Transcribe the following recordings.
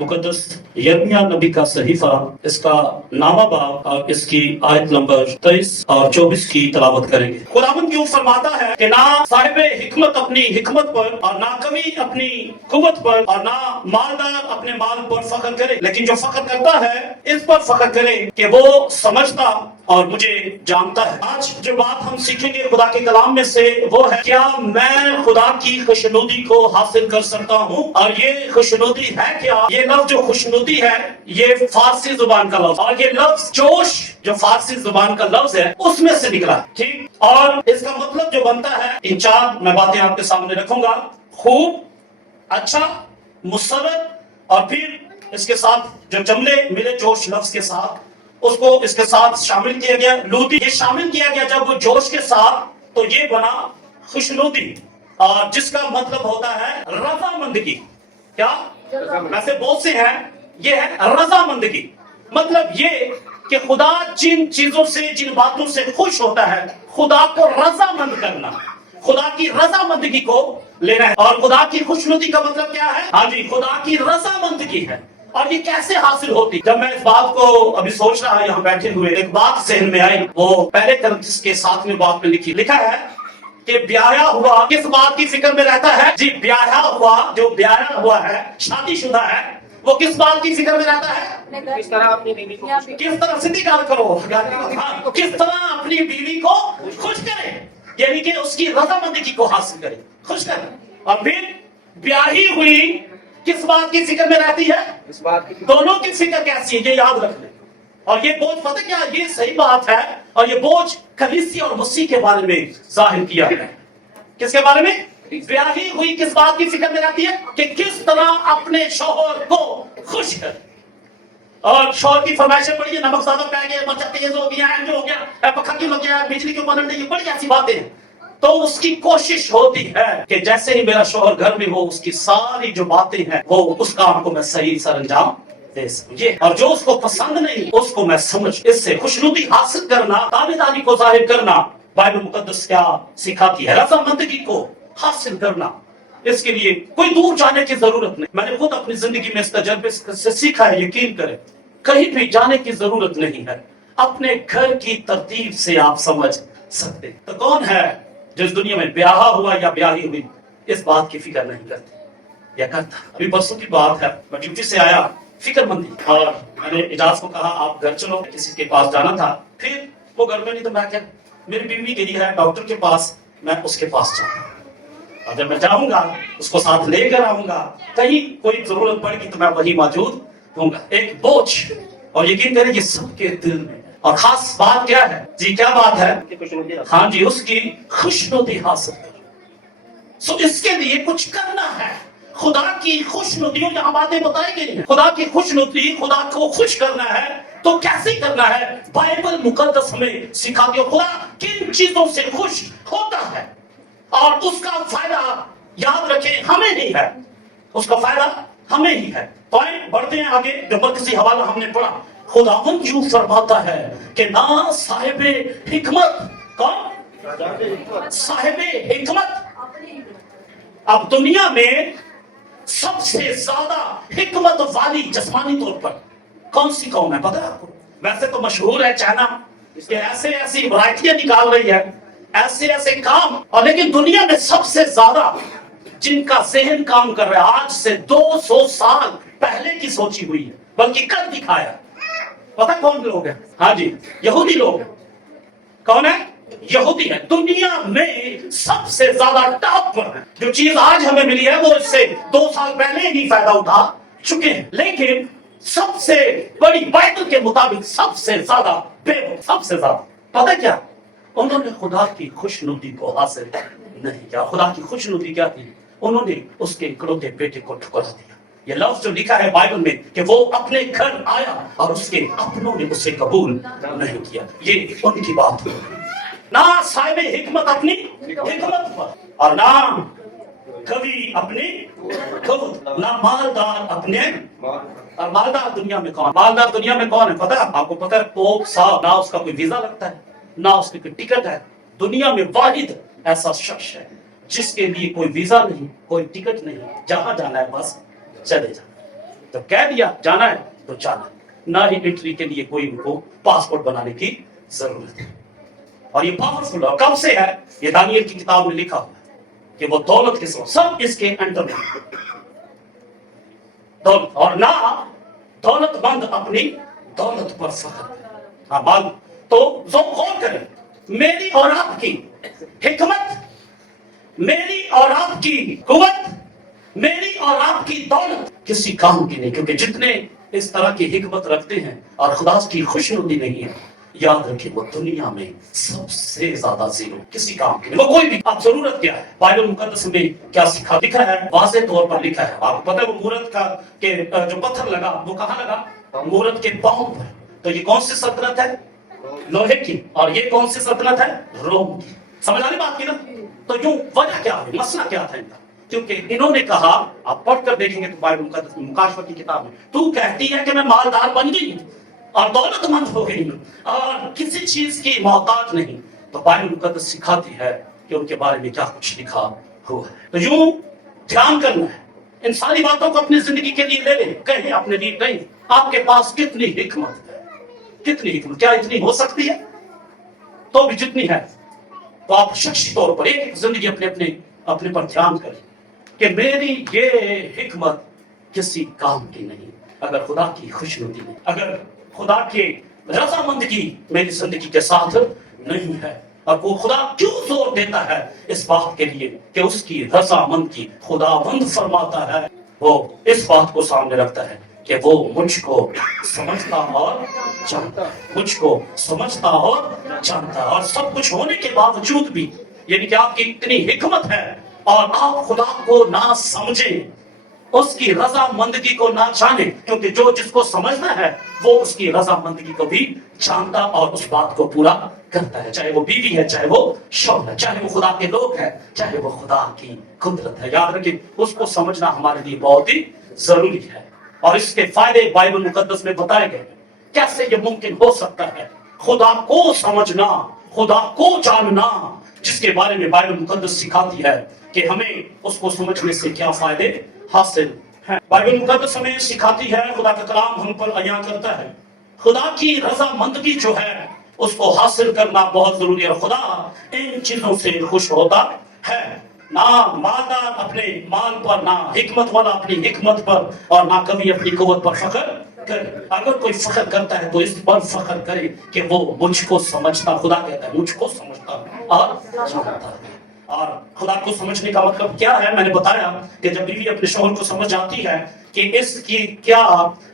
मुकद्दस यिर्मयाह नबी का सहीफा, इसका नामा बाब और इसकी आयत नंबर 23 और 24 की तलावत करेंगे। खुदावंद यूं फरमाता है कि ना साहिबे हिकमत अपनी हिकमत पर और ना कवि अपनी कुव्वत पर और ना मालदार अपने माल पर फख्र करे, लेकिन जो फख्र करता है इस पर फख्र करे कि वो समझता और मुझे जानता है। आज जो बात हम सीखेंगे खुदा के कलाम में से वो है, क्या मैं खुदा की खुशनुदी को हासिल कर सकता हूँ? और ये खुशनुदी है क्या? ये लफ्ज जो खुशनुदी है ये फारसी जुबान का लफ्ज, और ये लफ्ज जोश जो फारसी जुबान का लफ्ज है उसमें से निकला, ठीक। और इसका मतलब जो बनता है, इन चार मैं बातें आपके सामने रखूंगा। खूब, अच्छा, मुसर्रत, और फिर इसके साथ जो जमले मिले जोश लफ्ज के साथ, उसको इसके साथ शामिल किया गया। लूदी ये शामिल किया गया जब वो जोश के साथ, तो ये बना खुशनुदी, और जिसका मतलब होता है रजामंदगी। क्या? वैसे बहुत से हैं, ये है रजामंदगी। मतलब ये कि खुदा जिन चीजों से, जिन बातों से खुश होता है, खुदा को रजामंद करना, खुदा की रजामंदगी को लेना है। और खुदा की खुशनुदी का मतलब क्या है? हाँ जी, खुदा की रजामंदगी है। और ये कैसे हासिल होती? जब मैं इस बात को अभी सोच रहा यहाँ बैठे हुए, एक बात ज़हन में आई। वो पहले करंथिस के 7वें बाब में लिखा है कि ब्याया हुआ किस बात की फिक्र में रहता है? जी, ब्याया हुआ, जो ब्याया हुआ है, शादीशुदा है, वो किस बात की फिक्र में रहता है? किस तरह अपनी बीवी को किस तरह सिद्धि कार करो, हाँ, किस तरह अपनी बीवी को खुश करे, यानी कि उसकी रजामंदगी को हासिल करे, खुश करे। और फिर ब्याही हुई किस बात की फिक्र में रहती है? इस बात की दोनों की फिक्र कैसी है ये याद रख ले। और ये बोझ, पता क्या, ये सही बात है, और ये बोझ कलीसिया और मसीह के बारे में जाहिर किया है। किसके बारे में? ब्याही हुई किस बात की फिक्र में रहती है? कि किस तरह अपने शौहर को खुश कर। और शौहर की फरमाइशें पड़ी है, नमक ज्यादा पै गया, मर्चा तेज हो गया, जो हो गया, पखा क्यों लग गया, बिजली क्यों बदल रही है, बड़ी ऐसी बातें हैं। तो उसकी कोशिश होती है कि जैसे ही मेरा शौहर घर में हो, उसकी सारी जो बातें हैं वो उस काम को मैं सही सरंजाम दे सकूं। और जो उसको पसंद नहीं उसको मैं समझ, इससे खुशनुदी हासिल करना, ताबेदारी को जाहिर करना, बाइबल मुकद्दस क्या सिखाती है? रजामंदगी को हासिल करना। इसके लिए कोई दूर जाने की जरूरत नहीं। मैंने खुद अपनी जिंदगी में इस तजर्बे से सीखा है, यकीन करें, कहीं भी जाने की जरूरत नहीं है। अपने घर की तरतीब से आप समझ सकते। तो कौन है जिस दुनिया में ब्याह हुआ या ब्याही हुई इस बात की फिक्र नहीं करती या करता? अभी परसों की बात है, मैं ड्यूटी से आया फिक्रमंदी, और मैंने इजाज को कहा आप घर चलो, किसी के पास जाना था। फिर वो घर में नहीं, तो मैं क्या, मेरी बीवी गई है डॉक्टर के पास, मैं उसके पास जाऊंगा, और जब मैं जाऊंगा उसको साथ लेकर आऊंगा, कहीं कोई जरूरत पड़ेगी तो मैं वही मौजूद होऊंगा। एक बोझ, और यकीन करें ये सबके दिल में। और खास बात क्या है जी? क्या बात है? हाँ जी, उसकी खुशनुदी हासिल कर। सो इसके लिए कुछ करना है। खुदा की खुशनुदियों यहाँ बातें बताई गई हैं। खुदा की खुशनुदी, खुदा को खुश करना है तो कैसे करना है? बाइबल मुकद्दस हमें सिखाती है खुदा किन चीजों से खुश होता है, और उसका फायदा याद रखें हमें ही है, उसका फायदा हमें ही है। तो आइए बढ़ते हैं आगे। जो मरकजी हवाला हमने पढ़ा, खुदावंद यूं फरमाता है कि ना साहिबे हिकमत, कौन? साहिबे हिकमत। अब दुनिया में सबसे ज्यादा हिकमत वाली जिस्मानी तौर पर कौन सी कौम है पता है आपको? वैसे तो मशहूर है चाइना, इसके ऐसे ऐसी वैरायटियां निकाल रही है, ऐसे ऐसे काम। और लेकिन दुनिया में सबसे ज्यादा जिनका जहन काम कर रहा है, आज से 200 साल पहले की सोची हुई है, बल्कि कर दिखाया, पता कौन लोग हैं? हाँ जी, यहूदी लोग। कौन है? यहूदी है। दुनिया में सबसे ज्यादा टॉप पर है। जो चीज आज हमें मिली है वो इससे 2 साल पहले ही फायदा उठा चुके हैं। लेकिन सबसे बड़ी बाइबल के मुताबिक सबसे ज्यादा बेवकूफ, सबसे ज्यादा पता क्या? उन्होंने खुदा की खुशनुदी को हासिल नहीं किया। खुदा की खुशनुदी क्या थी? उन्होंने उसके इकलौते बेटे को ठुकरा दिया। ये लफ्ज जो लिखा है बाइबल में कि वो अपने घर आया और उसके अपनों ने उसे कबूल नहीं किया, ये उनकी बात है। ना साहिबे हिकमत अपनी हिकमत पर, और ना कवि अपनी कुव्वत, ना मालदार अपने। और मालदार दुनिया में कौन? मालदार दुनिया में कौन है पता है आपको? पता है पोप साहब। ना उसका कोई वीजा लगता है, ना उसकी कोई टिकट है। दुनिया में वाहिद ऐसा शख्स है जिसके लिए कोई वीजा नहीं, कोई टिकट नहीं, जहां जाना है बस चले जाना। तो कह दिया जाना है तो जाना, ना ही एंट्री के लिए कोई उनको पासपोर्ट बनाने की जरूरत है। और ये पावरफुल और कब से है, ये दानियल की किताब में लिखा हुआ है कि वो दौलत के सब इसके अंडर में दौलत, और ना दौलतमंद अपनी दौलत पर फख्र करे। हाँ बात तो जो गौर करें, मेरी और आपकी हिकमत, मेरी और आपकी कुव्वत, मेरी और आपकी दौलत किसी काम की नहीं, क्योंकि जितने इस तरह की हिकमत रखते हैं और खुदा की खुशनुदी नहीं है, याद रखिए वो दुनिया में सबसे ज्यादा जीरो, किसी काम की नहीं। वो कोई भी, आप जरूरत क्या है, बाइबल मुकद्दस में क्या सिखा लिखा है, वाज़ेह तौर पर लिखा है। आपको पता है वो मूरत का के जो पत्थर लगा वो कहाँ लगा, मूरत के पांव पर। तो ये कौन सी सल्तनत है, लोहे की, और ये कौन सी सल्तनत है, रोम की। समझ आने बात की ना। तो यूं वजह क्या है, मसला क्या था इनका, क्योंकि इन्होंने कहा, आप पढ़कर देखेंगे तो बाइबल मुकद्दस में मुकाशवा की किताब में, तू कहती है कि मैं मालदार बन गई और दौलतमंद हो गई और किसी चीज की मोहताज नहीं, तो बाइबल मुकद्दस सिखाती है कि उनके बारे में क्या कुछ लिखा हुआ है। तो यूं ध्यान करना है, इन सारी बातों को अपनी जिंदगी के लिए ले लें, कहें अपने लिए कहें आपके पास कितनी हिकमत है, कितनी हिकमत, क्या इतनी हो सकती है, तो भी जितनी है तो आप शख्सी तौर पर एक जिंदगी अपने अपने अपने पर ध्यान करें कि मेरी ये हिकमत किसी काम की नहीं, अगर खुदा की खुशनुदी नहीं, अगर खुदा के रजामंदगी मेरी जिंदगी के साथ नहीं है। और वो खुदा क्यों जोर देता है इस बात के लिए कि उसकी रजामंदगी खुदावंद फरमाता है, वो इस बात को सामने रखता है कि वो मुझको समझता और जानता है, मुझको समझता और जानता है। और सब कुछ होने के बावजूद भी, यानी कि आपकी इतनी हिकमत है और आप खुदा को ना समझें, उसकी रजामंदगी को ना जाने, क्योंकि जो जिसको समझना है वो उसकी रजामंदगी को भी जानता और उस बात को पूरा करता है, चाहे वो बीवी है, चाहे वो शौहर है, चाहे वो खुदा के लोग हैं, चाहे वो खुदा की कुदरत है। याद रखिए उसको समझना हमारे लिए बहुत ही जरूरी है, और इसके फायदे बाइबल मुकद्दस में बताए गए। कैसे ये मुमकिन हो सकता है, खुदा को समझना, खुदा को जानना, जिसके बारे में बाइबल मुकद्दस सिखाती है कि हमें उसको समझने से क्या फायदे हासिल है। बाइबल मुकद्दस हमें सिखाती है, खुदा का कलाम हम पर अयां करता है, खुदा की रजामंदगी जो है उसको हासिल करना बहुत जरूरी है। खुदा इन चीजों से खुश होता है, ना मालदार अपने माल पर, ना हिकमत वाला अपनी हिकमत पर, और ना कभी अपनी कुव्वत पर फख्र करे। अगर कोई फख्र करता है तो इस पर फख्र करे कि वो मुझको समझता, खुदा कहता है मुझको समझता और जानता है। और खुदा को समझने का मतलब क्या है, मैंने बताया कि जब बीवी अपने शौहर को समझ जाती है कि इसकी क्या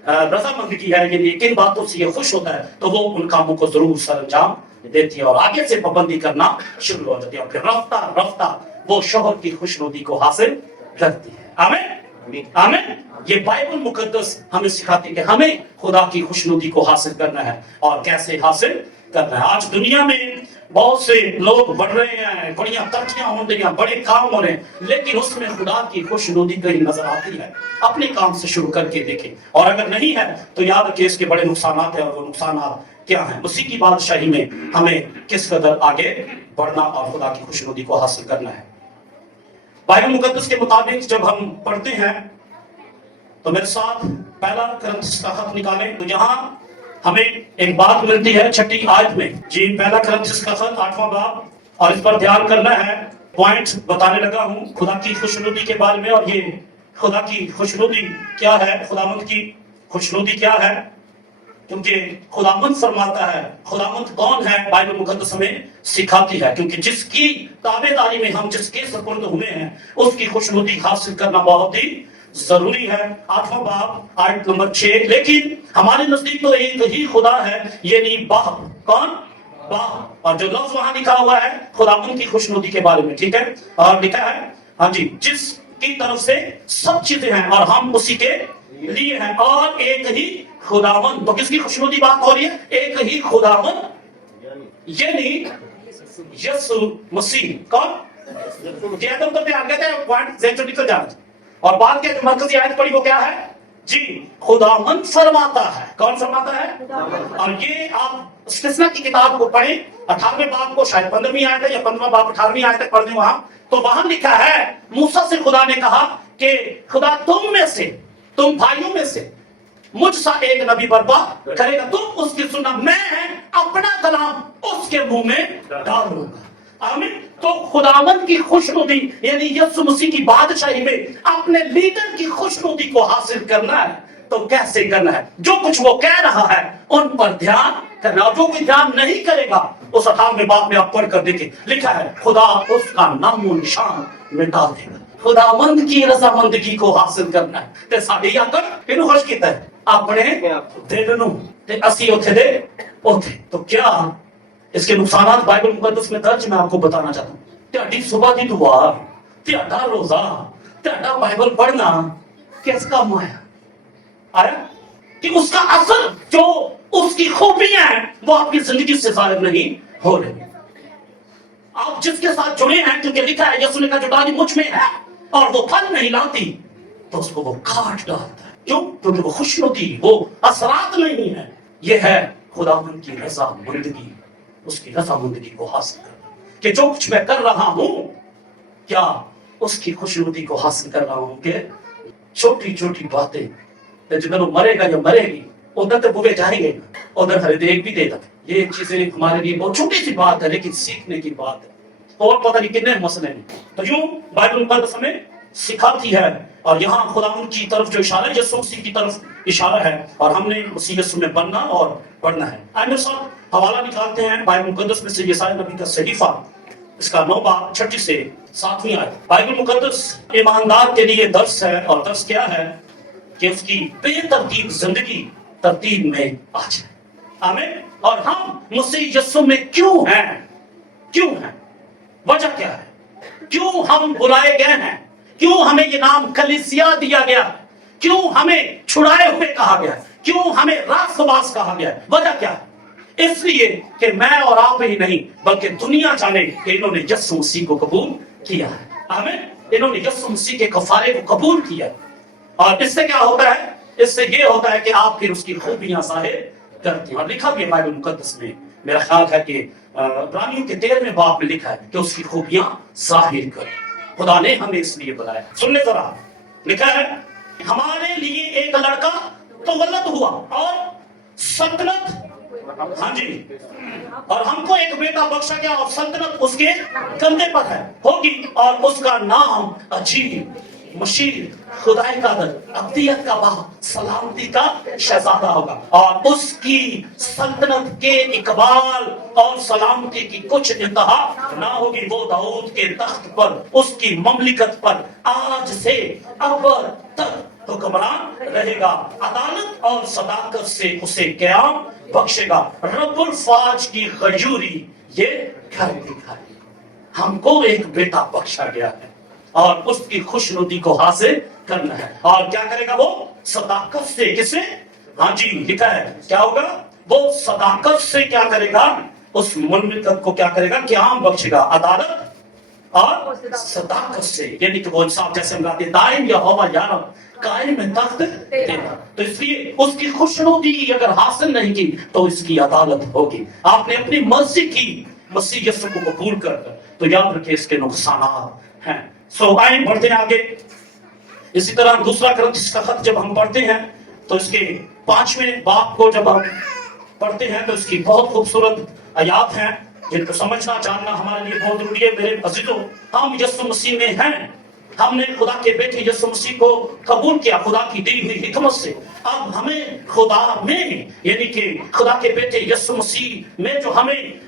रजामंदगी है, यानी किन बातों से ये खुश होता है, तो वो उन कामों को जरूर सर अंजाम देती है और आगे से पाबंदी करना शुरू हो जाती है, और फिर रफ्ता रफ्ता वो शौहर की खुशनुदी को हासिल करती है। आमीन आमीन। ये बाइबल मुकद्दस हमें सिखाती है कि हमें खुदा की खुशनुदी को हासिल करना है, और कैसे हासिल करना है। आज दुनिया में बहुत से लोग बढ़ रहे हैं, बड़ियां तरक्कियां हो रही हैं, बड़े काम हो रहे हैं, लेकिन उसमें खुदा की खुशनुदी कहीं नजर आती है। अपने काम से शुरू करके देखें, और अगर नहीं है तो याद रखिए इसके बड़े नुकसान है, और वो नुकसान क्या है, उसी की बादशाही में हमें किस कदर आगे बढ़ना और खुदा की खुशनुदी को हासिल करना है। बाइबल मुकद्दस के मुताबिक जब हम पढ़ते हैं तो मेरे साथ पहला कुरिन्थियों का खत निकालें, तो यहाँ हमें एक बात मिलती है 6ठी आयत में। जी, पहला कुरिन्थियों का खत 8वां बाब, और इस पर ध्यान करना है। पॉइंट बताने लगा हूं खुदा की खुशनुदी के बारे में, और ये खुदा की खुशनुदी क्या है, खुदावंद की खुशनुदी क्या है, क्योंकि खुदावंद फरमाता है। खुदावंद कौन है, बाइबल मुकद्दस हमें सिखाती है, क्योंकि जिसकी ताबेदारी में हम जिसके सुपुर्द हुए हैं उसकी खुशनुदी हासिल करना बहुत ही जरूरी है। 8वां बाब आयत नंबर 6, लेकिन हमारे नजदीक तो एक ही खुदा है, यानी बाप। कौन? बाप। और जो लफ्ज वहां लिखा हुआ है खुदावंद की खुशनुदी के बारे में, ठीक है, और लिखा है हाँ जी, जिसकी तरफ से सब चीजें हैं और हम उसी के लिए हैं, और एक ही खुदावंद। तो किसकी खुशनुदी बात हो रही है? एक ही खुदावंद, यानी यीशु मसीह। कौन? पॉइंट निकल जाना। और बात के मरकजी आयत पड़ी वो क्या है जी, खुदावंद फरमाता है। कौन फरमाता है? और ये आप इस्तिस्ना की किताब को पढ़ें, 18वें बाब को, शायद 15वीं आयत है या 15वां बाब 18वीं आयत तक पढ़ने, तो वहां लिखा है मूसा से खुदा ने कहा कि खुदा तुम में से तुम भाइयों में से मुझ सा एक नबी बर्पा करेगा, तुम उसकी सुनना, मैं अपना कलाम उसके मुंह में डालूंगा। आमीन। तो खुदावंद की खुशनुदी यानी यीशु मसीह की बादशाही में अपने लीडर की खुशनुदी को हासिल करना है तो कैसे करना है? जो कुछ वो कह रहा है उन पर ध्यान करना, और जो कोई ध्यान नहीं करेगा उस 18वें बाब में आप पढ़ कर देखें, लिखा है खुदा उसका नामो निशान मिटा देगा। खुदावंद की रजामंदगी को हासिल करना है ते साडी आकर किनु खुश कीता है अपने दिल नू ते असि उथे दे उथे। तो क्या इसके नुकसानात बाइबल मुकद्दस में दर्ज मैं आपको बताना चाहता हूं। त्याडी सुबह दी दुआ, त्याडा रोजा, त्याडा बाइबल पढ़ना किस काम आया कि उसका असर जो उसकी खूबियां हैं वो आपकी जिंदगी से जाहिर नहीं हो रही। आप जिसके साथ जुड़े हैं, क्योंकि लिखा है यीशु ने कहा जो डाली मुझ में है और वो फल नहीं लाती तो उसको वो काट डालता है। क्यों? क्योंकि वो खुशनुदी, वो असरात नहीं है। ये है खुदावंद की रज़ामंदगी, उसकी रज़ामंदगी को हासिल करना कि जो कुछ मैं कर रहा हूं क्या उसकी खुशनुदी को हासिल कर रहा हूं कि छोटी छोटी बातें जब मरेगा या मरेगी उधर तो बुरे जाएंगे ना, उधर हरे देख भी देता। ये चीजें हमारे लिए बहुत छोटी सी बात है लेकिन सीखने की बात है, और पता नहीं कितने मसले हैं। तो यूं बाइबल मुकद्दस हमें सिखाती है, और यहाँ खुदावंद की तरफ जो इशारा है यीशु मसीह की तरफ इशारा है, और हमने मसीह यीशु में बनना और पढ़ना है। आइए मेरे साथ हवाला निकालते हैं बाइबल मुकद्दस में से यशायाह नबी का सहीफा, इसका 9 बाब 6 से 7वीं आयत। बाइबल मुकद्दस ईमानदार के लिए दर्स है, और दर्स क्या है कि उसकी बेतरतीब जिंदगी तरतीब में आ जाए। आमीन। और हम मसीह यीशु में क्यों हैं? क्यों हैं? वजह क्या है? क्यों हम बुलाए गए हैं? क्यों हमें ये नाम कलीसिया दिया गया? क्यों हमें छुड़ाए हुए कहा गया? क्यों हमें रास्तबाज कहा गया? वजह क्या है? इसलिए कि मैं और आप ही नहीं बल्कि दुनिया जाने कि इन्होंने यीशु मसीह को कबूल किया है। आमीन। इन्होंने यीशु मसीह के कफारे को कबूल किया, और इससे क्या होता है? इससे ये होता है कि आप फिर उसकी खूबियां जाहिर करते हैं। और लिखा भी है बाइबल मुकद्दस में, मेरा ख्याल है कि इब्रानियों के 13वें बाब में लिखा है कि उसकी खूबियां जाहिर कर। खुदा ने हमें इसलिए बुलाया। सुनने जरा, लिखा है हमारे लिए एक लड़का तो गलत हुआ और सल्तनत, हाँ जी, और हमको एक बेटा बख्शा गया और सल्तनत उसके कंधे पर है होगी, और उसका नाम अजीब, मशीर, खुदाई का दर, अब्दियत का बाप, सलामती का शहजादा होगा, और उसकी सल्तनत के इकबाल और सलामती की कुछ इंतहा ना होगी। वो दाऊद के तख्त पर, उसकी ममलिकत पर आज से अब तक हुक्मरान रहेगा। अदालत और सदाकत से उसे क़याम बख्शेगा। रब्बुल फाज की खजूरी ये घर दिखाई। हमको एक बेटा बख्शा गया है और उसकी खुशनुदी को हासिल करना है। और क्या करेगा वो? सदाकत से। किसे? हाँ जी, लिखा है क्या होगा? वो सदाकत से क्या करेगा? उस मुमलिकत को क्या करेगा? क़याम बख्शेगा। अदालत और सदाकत से, यानी कि वो इंसाफ, जैसे हम गाते दाइम यहोवा यारब कायम में तख्त देना। तो इसलिए उसकी खुशनुदी अगर हासिल नहीं की तो इसकी अदालत होगी। आपने अपनी मर्जी की मसीह यीशु को कबूल कर, तो याद रखिए इसके नुकसान हैं। सो आइए बढ़ते हैं आगे। इसी तरह दूसरा कुरिन्थियों का खत जब हम पढ़ते हैं तो इसके 5वें बाब को जब हम पढ़ते हैं तो इसकी बहुत खूबसूरत आयात हैं जिनको समझना जानना हमारे लिए बहुत जरूरी है। मेरे अजीजों, हम यीशु मसीह में हैं, हमने खुदा के बेटे यीशु मसीह को कबूल किया खुदा की दी हुई हिकमत से। अब हमें खुदा में, यानी कि खुदा के बेटे यीशु मसीह में जो हमें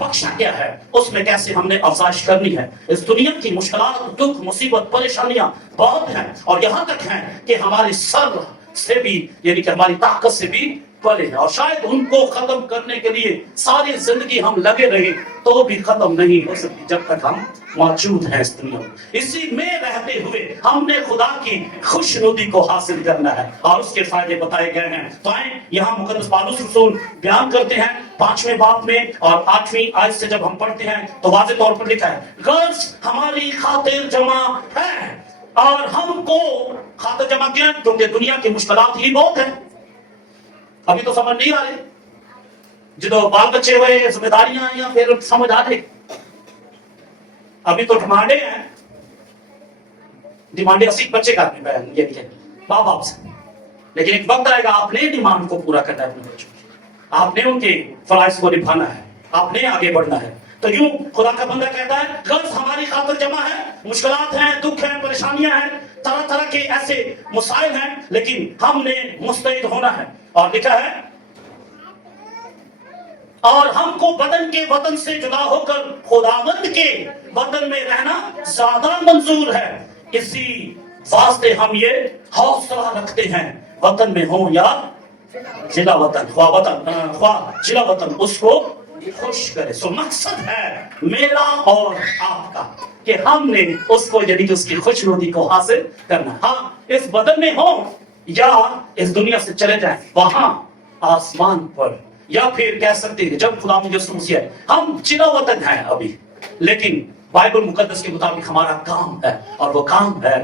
बख्शा गया है उसमें कैसे हमने अफजाइश करनी है। इस दुनिया की मुश्किलात, दुख, मुसीबत, परेशानियां बहुत हैं, और यहाँ तक हैं कि हमारे सर से भी, यानी कि हमारी ताकत से भी परे है, और शायद उनको खत्म करने के लिए सारी जिंदगी हम लगे रहे तो भी खत्म नहीं हो सकती जब तक हम मौजूद हैं इस दुनिया में। इसी में रहते हुए हमने खुदा की खुशनुदी को हासिल करना है, और उसके फायदे बताए गए हैं। तो आए यहाँ मुकद्दस पौलुस रसूल बयान करते हैं 5वें बाब में, और 8वीं आयत से जब हम पढ़ते हैं तो वाज़ेह तौर पर लिखा है गर्ज हमारी खातिर जमा है, और हमको खातिर जमा किया क्योंकि दुनिया की मुश्किलात ही बहुत है। अभी तो समझ नहीं आ रही, जो बाल बच्चे हुए, जिम्मेदारियां या फिर समझ आ रही। अभी तो डिमांडे हैं, डिमांडे 80 बच्चे का ये माँ बाप से, लेकिन एक वक्त आएगा आपने डिमांड को पूरा करना है अपने बच्चों की, आपने उनके फराइज को निभाना है, आपने आगे बढ़ना है। तो यूं खुदा का बंदा कहता है कर्ज हमारी खातिर जमा है, मुश्किलात हैं, दुख हैं, परेशानियां हैं, तरह तरह के ऐसे मसाइल हैं, लेकिन हमने मुस्तैद होना है। और लिखा है और हमको बदन के वतन से जुदा होकर खुदावंद के वतन में रहना ज्यादा मंजूर है। इसी वास्ते हम ये हौसला रखते हैं, वतन में हो या जिला वतन, ख्वा जिला वतन, उसको खुश करे। सो मकसद है मेरा और आपका कि हमने उसको यदि उसकी खुशनुदी को हासिल करना। हाँ, इस बदन में हो या इस दुनिया से चले जाएं वहां आसमान पर, या फिर कह सकते हैं जब खुदा मुझे समझिए हम जिला वतन है अभी, लेकिन बाइबल मुकद्दस के मुताबिक हमारा काम है, और वो काम है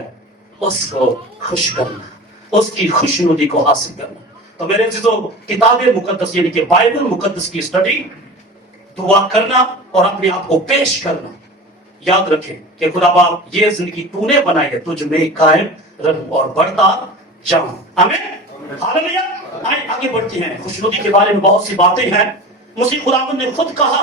उसको खुश करना, उसकी खुशनुदी को हासिल करना। तो मेरे अजीजों, किताब मुकद्दस यानी कि बाइबल मुकद्दस की स्टडी, दुआ करना और अपने आप को पेश करना, याद रखें कि खुदा बाप ये जिंदगी तूने बनाई है, तुझ में कायम रहूं और बढ़ता जाऊं। आमीन, हालेलुया। आइए आगे बढ़ते हैं। खुशनुदी के बारे में बहुत सी बातें हैं, मसीह खुदावंद ने खुद कहा,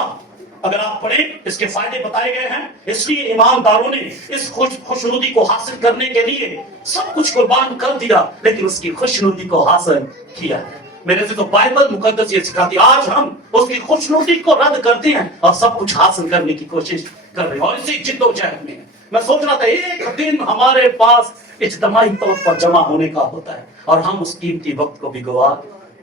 अगर आप पढ़ें इसके फायदे बताए गए हैं। इसलिए ईमानदारों ने इस खुशनुदी को हासिल करने के लिए सब कुछ कुर्बान कर दिया, लेकिन उसकी खुशनुदी को हासिल किया। मेरे से तो बाइबल मुकद्दस ये सिखाती है, आज हम उसकी खुशनुदी को रद्द करते हैं और सब कुछ हासिल करने की कोशिश कर रहे हैं, और इसी जिद्दोजहद में मैं सोच रहा था एक दिन हमारे पास इज्तिमाई तौर पर जमा होने का होता है और हम उस कीमती वक्त को भी गवा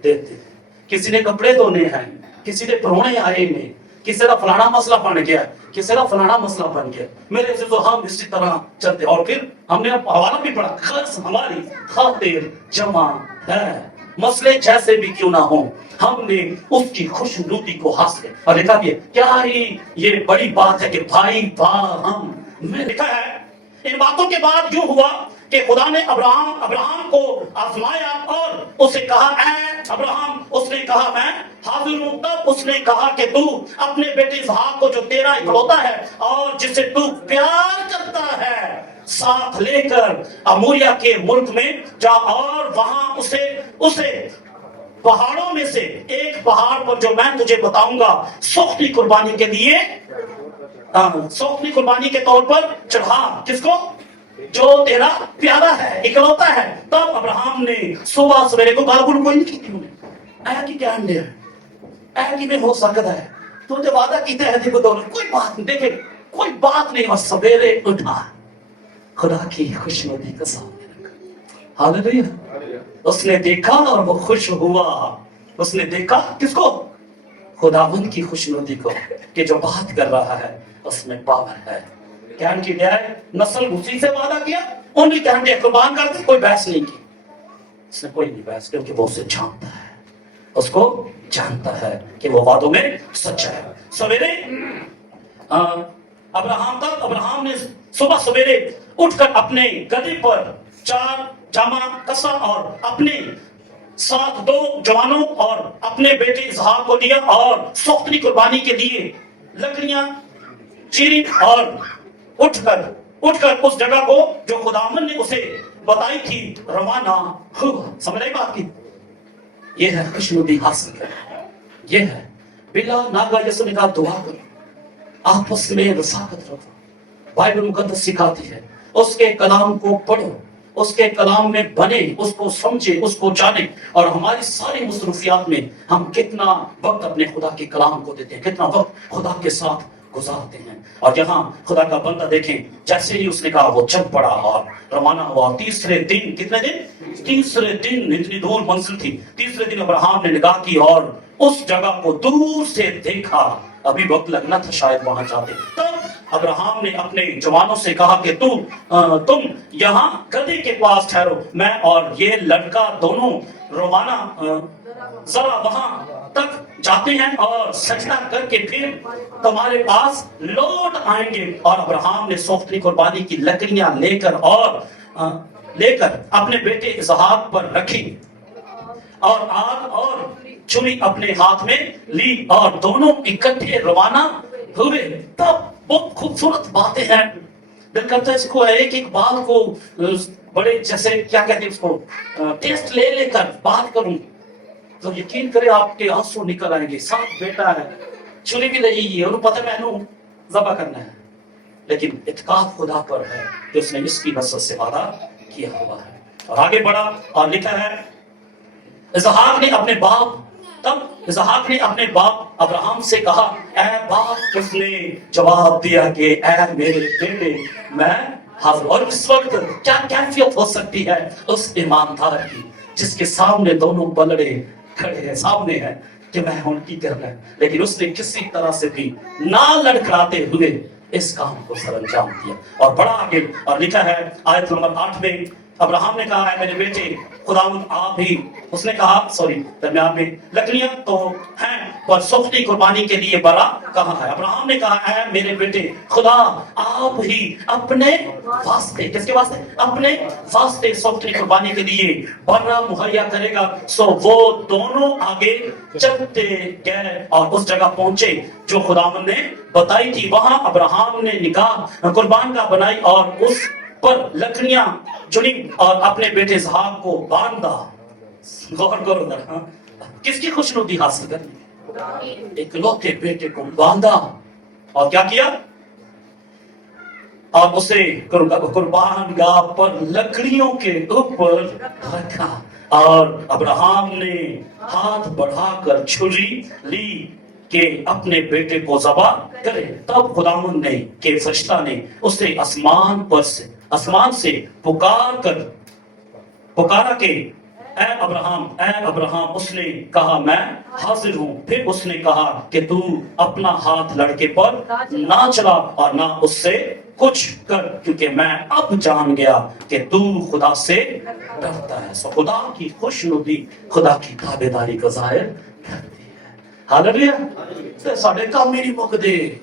देते हैं। किसी ने कपड़े धोने हैं, किसी ने प्राहुणे आए ने, किसी का फलाना मसला बन गया, किसी का फलाना मसला बन गया। मेरे से तो हम इसी तरह चलते, और फिर हमने हवाला भी पढ़ा, खर्च हमारी खातिर जमा है, मसले जैसे भी क्यों ना हो हमने उसकी खुशनुदी को हासिल। और लिखा भी है, क्या ही ये बड़ी बात है कि भाई हम में लिखा है। इन बातों के बाद यूं हुआ कि खुदा ने अब्राहम को आजमाया और उसे कहा, ऐ अब्राहम, उसने कहा मैं हाजिर हूं। तब उसने कहा कि तू अपने बेटे इसहाक को जो तेरा इकलौता है और जिसे तू प्यार करता है साथ लेकर अमोरिया के मुल्क में जा, और वहां उसे पहाड़ों में से एक पहाड़ पर जो मैं तुझे बताऊंगा सौखी कुर्बानी के लिए, सौखी कुर्बानी के तौर पर चढ़ा। किसको? जो तेरा प्यारा है, इकलौता है। तब अब्राहम ने सुबह सवेरे को गालगुल कोई नहीं की उन्हें, ऐ की क्या अंडे है, ऐ की में हो सकता है, तूने वादा कीते है देखो दोनों, कोई बात नहीं, देखे कोई बात नहीं, और सवेरे उठा खुदा की खुशनुदी का सामने रखा। हालेलुया। उसने देखा और वो खुश हुआ। उसने देखा किसको? खुदावंद की खुशनुदी को, कि जो बात कर रहा है उसमें पावर है। क्या की न्याय नस्ल उसी से वादा किया, उनकी क्या कुर्बान करते, कोई बहस नहीं की, इसने कोई नहीं बहस, क्योंकि वो उसे जानता है, उसको जानता है कि वो वादों में सच्चा है। सवेरे अब्राहम ने सुबह सवेरे उठकर अपने गदे पर 4 जामा कसा और अपने साथ 2 जवानों और अपने बेटे इसहाक को लिया और सौखी कुर्बानी के लिए लकड़ियां चीरी और उठकर उस जगह को जो खुदावन ने उसे बताई थी रवाना हुआ। समझ आई बात की? ये है खुशनुदी हासिल करना, ये है बिला नागा यसु ने कहा दुआ करो, आपस में रसाकत रखो। बाइबल मुकद्दस सिखाती है उसके कलाम को पढ़ो, उसके कलाम में बने, उसको समझे, उसको जाने। और हमारी सारी मसरूफियात में हम कितना वक्त अपने खुदा के कलाम को देते हैं, कितना वक्त खुदा के साथ गुजारते हैं। और यहाँ खुदा का बंदा देखें, जैसे ही उसने कहा वो चल पड़ा और रवाना हुआ। तीसरे दिन, कितने दिन? तीसरे दिन, इतनी दूर मंजिल थी। तीसरे दिन अब्राहम ने निगाह की और उस जगह को दूर से देखा। अभी वक्त लगना था शायद वहां जाते। तब अब्राहम ने अपने जवानों से कहा कि तुम यहाँ गदे के पास ठहरो, मैं और ये लड़का दोनों रवाना जरा वहां तक जाते हैं और सजदा करके फिर तुम्हारे पास लौट आएंगे। और अब्राहम ने सौखी कुर्बानी की लकड़ियां लेकर अपने बेटे इसहाक पर रखी और आग और छुरी अपने हाथ में ली और दोनों इकट्ठे रवाना हुए। तब बहुत खूबसूरत बातें हैं, दिल करता है इसको एक एक बात को बड़े जैसे क्या कहते हैं उसको टेस्ट ले लेकर बात करूं तो यकीन करें आपके आंसू निकल आएंगे। साथ बेटा है, छुरी भी नहीं है, उन्हें पता मैनू ज़बह करना है, लेकिन इत्काफ खुदा पर है कि उसने इसकी नस्ल से वादा किया हुआ है। और आगे बढ़ा और लिखा है इसहाक ने अपने बाप अब्राहम से कहा, ऐ बाप। उसने जवाब दिया कि ऐ मेरे बेटे मैं हाजिर। और इस वक्त क्या कैफियत हो सकती है उस ईमानदार की जिसके सामने दोनों पलड़े खड़े हैं, सामने है कि मैं उनकी करना है, लेकिन उसने किसी तरह से भी ना लड़खड़ाते हुए इस काम को सरअंजाम दिया। और बड़ा आगे और लिखा है आयत नंबर 8 में, अब्राहम ने कहा है मेरे बेटे खुदावंद आप ही, उसने कहा दरमियान में लकड़ियां तो हैं पर सोख्ती कुर्बानी के लिए बरा कहाँ है। अब्राहम ने कहा है मेरे बेटे खुदा आप ही अपने वास्ते, किसके वास्ते? अपने वास्ते सोख्ती कुर्बानी के लिए बरा मुहैया करेगा। सो वो दोनों आगे चलते गए और उस जगह पहुंचे जो खुदावंद ने बताई थी। वहां अब्राहम ने निकाह कुर्बान का बनाई और उस पर लकड़ियां चुनी और अपने बेटे इसहाक को बांधा। गौर करो जरा, किसकी खुशनुदी हासिल करनी? इकलौते बेटे को बांधा और क्या किया? और उसे कुर्बान गाह पर लकड़ियों के ऊपर रखा और अब्राहम ने हाथ बढ़ाकर छुरी ली कि अपने बेटे को ज़बह करे। तब खुदावंद ने के फरिश्ता ने उसे आसमान से पुकारा कि ऐ अब्राहम। उसने कहा मैं हाजिर हूं। फिर उसने कहा कि तू अपना हाथ लड़के पर ना चला और ना उससे कुछ कर, क्योंकि मैं अब जान गया कि तू खुदा से डरता है। सो खुदा की खुशनुदी खुदा की ताबेदारी को जाहिर करती है। हालेलुया। साडे काम ही नहीं मुकदे,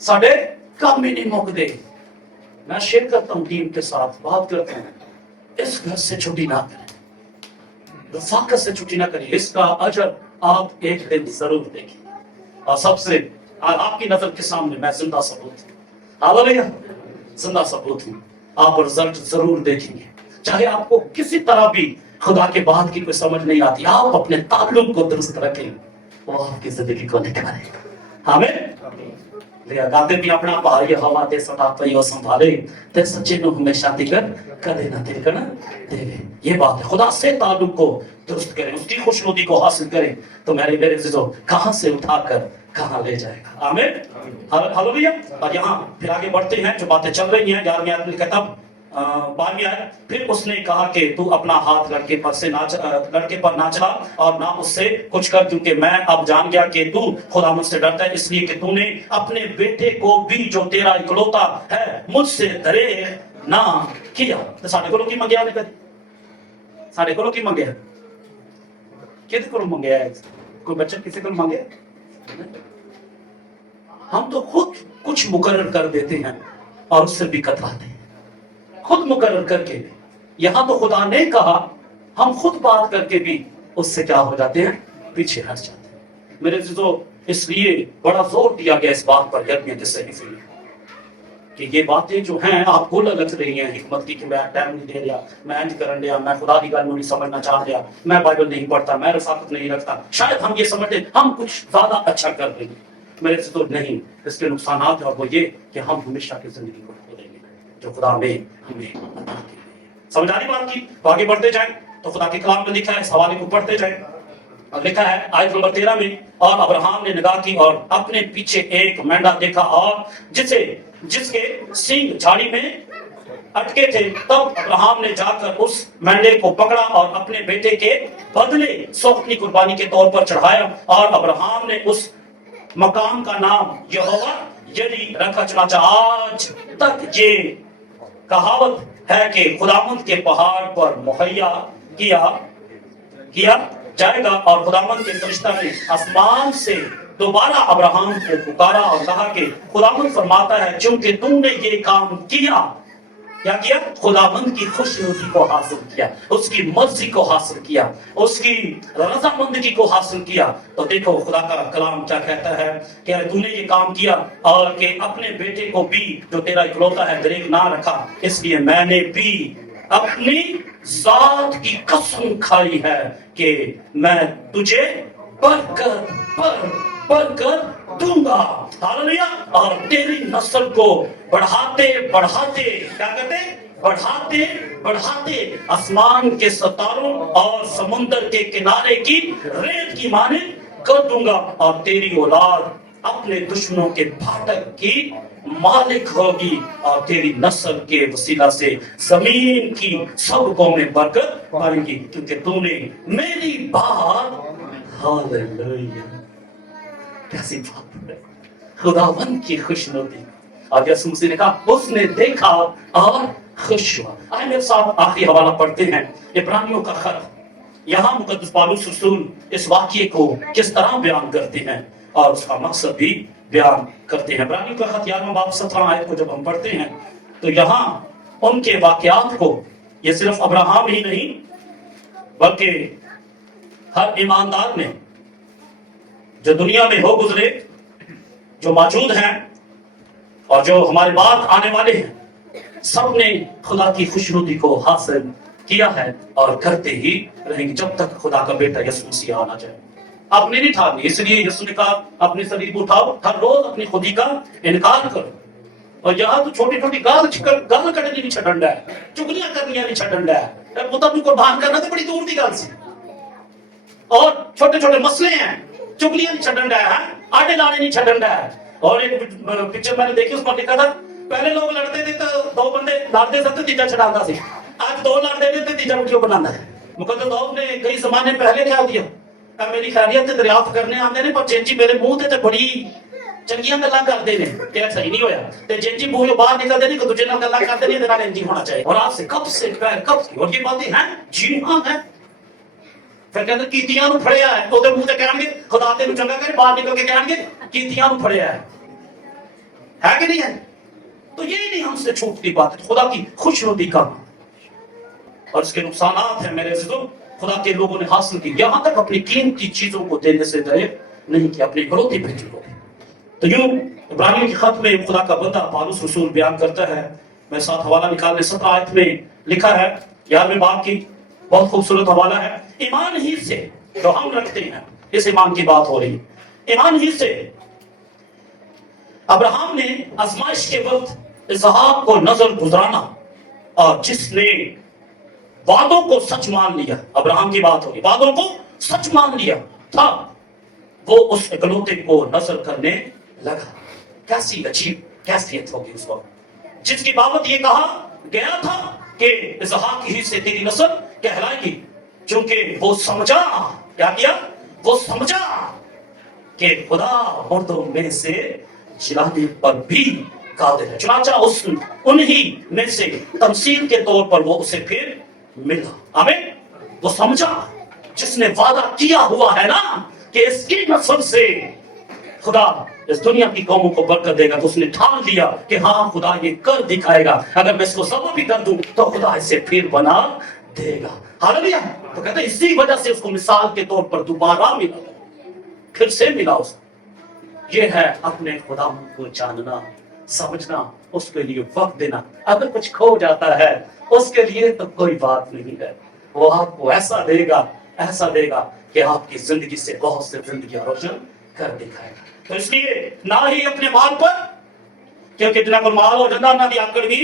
साडे काम ही नहीं मुकदे। मैं शेयर करता हूँ टीम के साथ, बात करते हैं, इस घर से छुट्टी ना करें, रफाकत से छुट्टी ना करें। इसका अजर आप एक दिन जरूर देखें। और सबसे आपकी नजर के सामने मैं जिंदा सबूत हूँ, हालेलुया, जिंदा सबूत हूँ। आप रिजल्ट जरूर देखेंगे। चाहे आपको किसी तरह भी खुदा के बाद की कोई समझ नहीं आती, आप अपने ताल्लुक को दुरुस्त रखें, वो आपकी जिंदगी को निखारेगा। आमीन। गाते भी अपना भारी हवा ते सटाता यो संभाले ते सच्चे नु हमेशा तिकर कदे ना तिरकना देवे। ये बात है, खुदा से ताल्लुक को दुरुस्त करें, उसकी खुशनुदी को हासिल करें, तो मेरे अजीजों कहां से उठाकर कहां ले जाएगा। आमीन, हालेलुया। और यहाँ फिर आगे बढ़ते हैं, जो बातें चल रही हैं 11वीं आयत में लिखा, तब 12वीं आयत, फिर उसने कहा कि तू अपना हाथ लड़के पर ना चला और ना उससे कुछ कर, क्योंकि मैं अब जान गया कि तू खुदावंद से डरता है, इसलिए कि तूने अपने बेटे को भी जो तेरा इकलौता है मुझसे दरे ना किया। तो साढ़े को की मंगया ने कदी, साढ़े को की मंगया, किसी को मंगया है? कोई बच्चा किसी को मांगे? हम तो खुद कुछ मुकर्रर कर देते हैं और उससे भी कतराते हैं, खुद मुकर्रर करके भी। यहां तो खुदा ने कहा, हम खुद बात करके भी उससे क्या हो जाते हैं, पीछे हट जाते हैं। मेरे जो इसलिए बड़ा जोर दिया गया इस बात पर गर्मियों के सही से कि ये बातें जो हैं आपको लग रही हैं हिकमत की, कि मैं टाइम नहीं दे रहा, मैं इंज करन दिया, मैं खुदा की गल नहीं समझना चाह रहा, मैं बाइबल नहीं पढ़ता, मैं रफाकत नहीं रखता, शायद हम ये समझते हम कुछ ज्यादा अच्छा कर रहे हैं। मेरे से तो नहीं, इसके नुकसान है, और वो ये कि हम हमेशा की जिंदगी को खो देंगे जो खुदा ने हमें अता की है। समझ आ रही बात की? तो आगे बढ़ते जाए तो खुदा के कलाम में लिखा है, इस हवाले को पढ़ते जाए। लिखा है आयत नंबर 13 में, और अब्राहम ने निगाह की और अपने पीछे एक मेंढा देखा और जिसके सींग झाड़ी में अटके थे। तब अब्राहम ने जाकर उस मेंढे को पकड़ा और अपने बेटे के बदले सोख्ती कुर्बानी के तौर पर चढ़ाया, और अब्राहम ने उस मकाम का नाम यहोवा यरी रखा। चुनाचा आज तक ये कहावत है कि खुदावंद के पहाड़ पर मुहैया किया जाएगा। और खुदावंद के फरिश्ता ने आसमान से दोबारा अब्राहम को पुकारा और कहा कि खुदावंद फरमाता है, क्योंकि तुमने ये काम किया, क्या किया? खुदावंद की खुशनुदी को हासिल किया, उसकी मर्जी को हासिल किया, उसकी रज़ामंदगी को हासिल किया। तो देखो खुदा का कलाम क्या कहता है कि तूने ये काम किया और कि अपने बेटे को भी जो तेरा इकलौता है दरेक ना रखा, इसलिए मैंने भी अपनी जात की कसम खाई है कि मैं तुझे बढ़कर दूंगा, हालेलुया। और तेरी नस्ल को बढ़ाते बढ़ाते, क्या कहते, बढ़ाते बढ़ाते आसमान के सितारों और समुद्र के किनारे की रेत की माने कर दूंगा, और तेरी औलाद अपने दुश्मनों के फाटक की मालिक होगी, और तेरी नस्ल के वसीला से जमीन की सब कौमें बरकत पाएंगी, क्योंकि तूने मेरी बात, हालेलुया, कैसी बात है, खुदावंद की खुशनुदी। और यीशु मसीह ने कहा उसने देखा और खुश हुआ। आइए मेरे साथ आखिरी हवाला पढ़ते हैं, इब्रानियों का खत। यहाँ मुकद्दस पौलुस रसूल इस वाक्य को किस तरह बयान करते हैं और उसका मकसद भी बयान करते हैं। इब्रानियों का खत 11वां बाब 17 आयत को जब हम पढ़ते हैं तो यहाँ उनके वाकयात को, ये सिर्फ अब्राहम ही नहीं बल्कि हर ईमानदार ने जो दुनिया में हो गुजरे, जो मौजूद हैं और जो हमारे बाद आने वाले हैं, सब ने खुदा की खुशनुदी को हासिल किया है और करते ही रहेंगे जब तक खुदा का बेटा यीशु मसीह आना जाए। आपने नहीं ठानी, इसलिए यीशु ने कहा अपनी सलीब उठाओ, हर रोज अपनी खुदी का इनकार करो। और यहाँ तो छोटी छोटी गाल कटनी नहीं छड़न है, चुगलियां करनी नहीं छड़न है, पुत्र को कुर्बान करना तो बड़ी दूर की गल सी। और छोटे छोटे मसले हैं, चुगलियां नहीं छड़न है, आटे लाने नहीं छड़न है। और एक पिक्चर मैंने देखी, उसमें लिखा था पहले लोग लड़ते थे तो दो बंदे लड़ते थे तो तीजा छड़ाता सी, आज दो लड़ते थे तो तीजा क्यों बनाता है। मुकद्दस दौद ने कई जमाने पहले क्या दिया, मेरी खैरियत ते दरियाफ्त करने आंदे ने, पर चेंजी मेरे मुंह ते बड़ी चंगियां गल्लां करदे ने, ते सही नहीं होया, ते चेंजी मुंह बाहर निकलदे ने, एक दूजे नाल गल्लां करदे ने, ते नाल इंजी होना चाहिए। और आज से कब से और ये बातें हैं, जी हां है। फिर कहते कीतियां नु फड़िया है, ओदे मुंह ते कहणगे खुदा तेनू चंगा करे, बाहर निकल के कहणगे कीतियां नु फड़िया है कि नहीं है। तो ये नहीं हमसे छूटती बात, खुदा की खुशनुदी का और इसके नुकसानात हैं मेरे अज़ीज़ों, खुदा के लोगों ने हासिल की, यहां तक अपनी कीमती चीजों को देने से दया नहीं किया, अपनी गलती पे चुके। तो यूं इब्रानियों के खत में खुदा का बंदा पौलुस रसूल बयान करता है। मैं साथ हवाला निकालने 17 आयत में लिखा है, 11वें बाब की बहुत खूबसूरत हवाला है। ईमान ही से जो हम रखते हैं, इस ईमान की बात हो रही, ईमान ही से अब्राहम ने आजमाइश के वक्त इसहाक को नजर गुजराना और जिसने वादों को सच मान लिया, अब्राहम की बात होगी, वादों को सच मान लिया था, वो उस इकलौते को नजर करने लगा। कैसी अजीब कैफियत होगी उस वक्त, जिसकी बाबत ये कहा गया था कि इसहाक ही से तेरी नस्ल कहलाएगी, क्योंकि वो समझा, क्या किया, वो समझा कि खुदा मर्दों में से जिलाने पर भी कादिर है। चुनाचा उन्हीं में से तमसील के तौर पर वो उसे फिर मिला। आमीन। वो समझा, जिसने वादा किया हुआ है ना कि इसकी नस्ल से खुदा इस दुनिया की कौमों को बरकत देगा, तो उसने ठान लिया कि हाँ खुदा ये कर दिखाएगा, अगर मैं इसको सबब भी कर दूं तो खुदा इसे फिर बना देगा। हालेलुया। तो कहते इसी वजह से उसको मिसाल के तौर पर दोबारा मिला, फिर से मिला उसको। ये है अपने खुदा को जानना, समझना, उसके लिए वक्त देना। अगर कुछ खो जाता है उसके लिए तो कोई बात नहीं है, वो आपको ऐसा देगा कि आपकी जिंदगी से बहुत से जिंदगियां रोशन कर दिखाएगा। तो इसलिए ना ही अपने माल पर, क्योंकि जितना को माल हो जाता ना दी आकड़ भी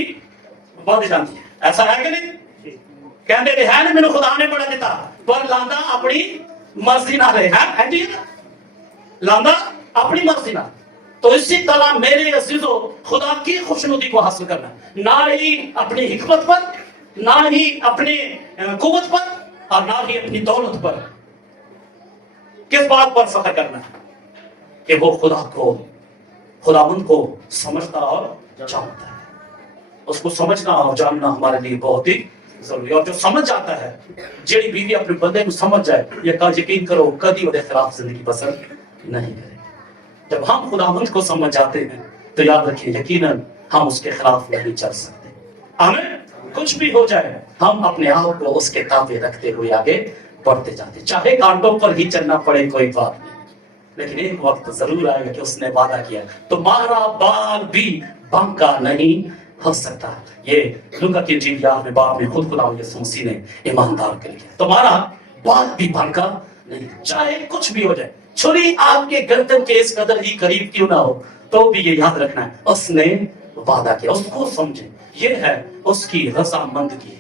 बढ़ जाती है। ऐसा है कि नहीं? कहते थे है ना, मैंने खुदा ने बड़ा दिता, पर लांदा अपनी मर्जी ना रहे, है जी, लांदा अपनी मर्जी ना। तो इसी तरह मेरे अजीजों, खुदा की खुशनुदी को हासिल करना, ना ही अपनी हिकमत पर, ना ही अपनी कुव्वत पर, और ना ही अपनी दौलत पर। किस बात पर फख्र करना है कि वो खुदावंद को समझता और जानता है। उसको समझना और जानना हमारे लिए बहुत ही जरूरी। और जो समझ जाता है, जेड़ी बीवी अपने बंदे को समझ जाए, ये का यकीन करो कभी उसके खिलाफ जिंदगी बसर नहीं करेगी। जब हम खुदावंद को समझ जाते हैं तो याद रखिए यकीनन हम उसके खिलाफ नहीं चल सकते। आमीन। कुछ भी हो जाए हम अपने आप को उसके ताबे रखते हुए आगे बढ़ते जाते, चाहे कांटों पर ही चलना पड़े कोई बात नहीं, लेकिन एक वक्त जरूर आएगा कि उसने वादा किया तुम्हारा बाल भी बांका नहीं हो सकता है। ये लूका की इंजील 11वें बाब में खुद खुदा यीशु मसीह ने ईमानदार कर लिया। तुम्हारा बात भी भड़का नहीं, चाहे कुछ भी हो जाए, छुरी आपके गर्दन के इस कदर ही करीब क्यों ना हो, तो भी ये याद रखना है उसने वादा किया। उसको समझे, ये है उसकी रजामंदगी।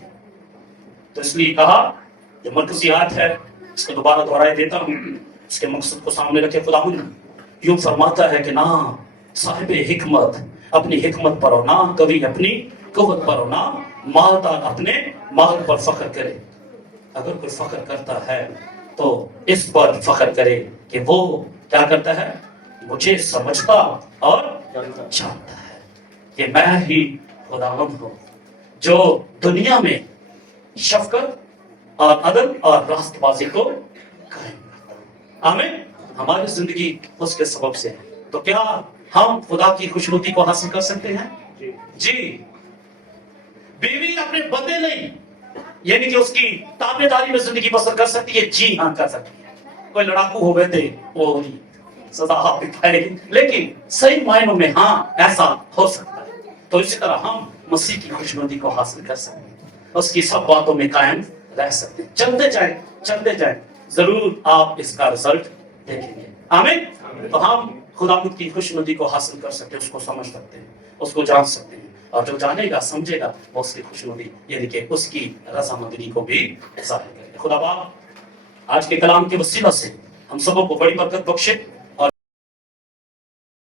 तो इसलिए कहा, ये मरकजी आयत है, इसको दोबारा दोहराए देता हूं, इसके मकसद को सामने रखे। खुदावंद यूं फरमाता है कि ना साहिब हिकमत अपनी हिकमत पर हो, ना कभी अपनी कुव्वत पर हो, ना मालदार अपने माल पर फख्र करे। अगर कोई फख्र करता है तो इस पर फख्र करे कि वो क्या करता है, मुझे समझता और जानता है कि मैं ही खुदावंद हूं जो दुनिया में शफकत और अदल और रास्तबाजी को कायम करता हूं। आमीन। हमारी जिंदगी उसके सबब से है। तो क्या हम खुदा की खुशनुदी को हासिल कर सकते हैं? जी। बीवी अपने बंदे नहीं, यानी कि उसकी ताबेदारी में जिंदगी बसर कर सकती है। जी हाँ, कर सकती है। कोई लड़ाकू हो गए थे, वो सजा आप दिखाएगी, लेकिन सही मायनों में हाँ, ऐसा हो सकता है। तो इसी तरह हम मसीह की खुशनुदी को हासिल कर सकते हैं, उसकी सब बातों में कायम रह सकते हैं। चलते जाए, जरूर आप इसका रिजल्ट देखेंगे। आमीन। तो हम खुदावंद की खुशनुदी को हासिल कर सकते हैं, उसको समझ सकते हैं, उसको जान सकते हैं, और जो जानेगा समझेगा वो उसकी खुशनुदी यानी कि उसकी रजामंदगी को भी जाहिर करेगा। खुदा बाप आज के कलाम के वसीला से हम सबों को बड़ी बरकत बख्शे।